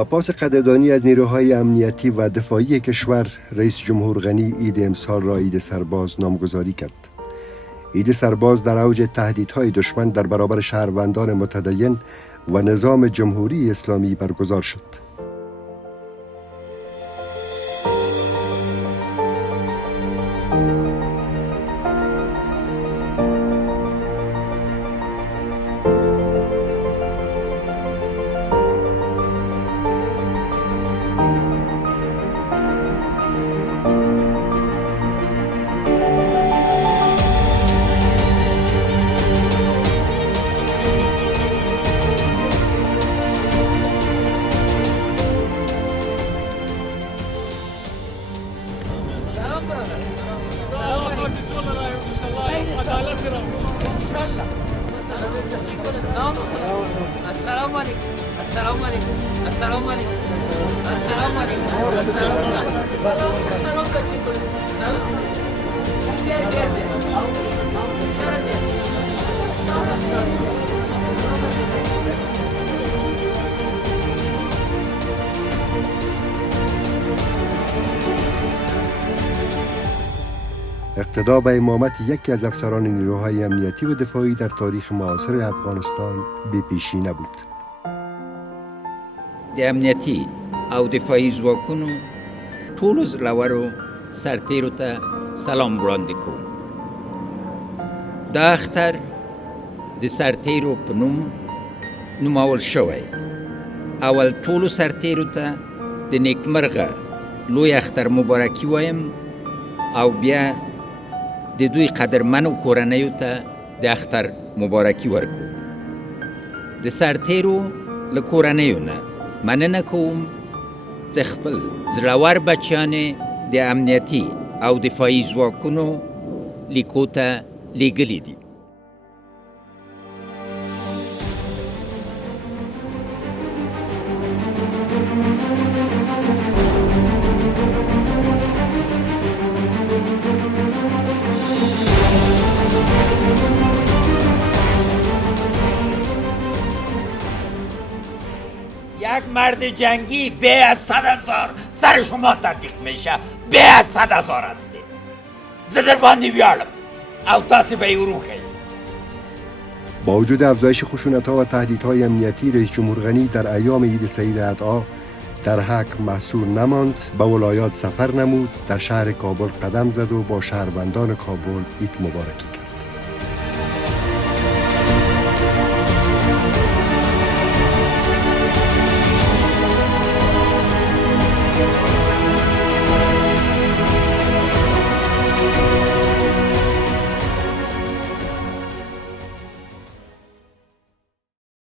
با پاس قدردانی از نیروهای امنیتی و دفاعی کشور، رئیس جمهور غنی عید امسال را عید سرباز نامگذاری کرد. عید سرباز در اوج تهدیدهای دشمن در برابر شهروندان متدین و نظام جمهوری اسلامی برگزار شد. السلام عليكم السلام عليكم السلام عليكم السلام عليكم السلام اقتدا به امامت یکی از افسران نیروهای امنیتی و دفاعی در تاریخ معاصر افغانستان بی پیشی نبود. د امنیتي او دفاعي ځواکونو ټولو زړورو سرتیرو ته سلام وړاندې کوم. دا اختر د سرتیرو په نوم نومول شوی. اول ټولو سرتیرو ته د نیکمرغه لوی اختر مبارکي وایم او بیا د دوی قدرمنو کورنیو ته د اختر مبارکي ورکوم. د سرتیرو له کورنیو نه مننه کوم چې خپل زړور بچیان د امنیتي او دفاعي ځواکونو لیکو ته لیږلي دي. یک مرد جنگی به از 100,000 سر شما تطبیق میشه. به از 100,000 هستی. زدر باندی بیارم او تاسی به او خیلی. با وجود افزایش خشونت‌ها و تهدیدهای امنیتی، رئیس جمهور غنی در ایام عید سعید اضحی در حق محصور نماند، به ولایات سفر نمود، در شهر کابل قدم زد و با شهروندان کابل عید مبارکی کرد.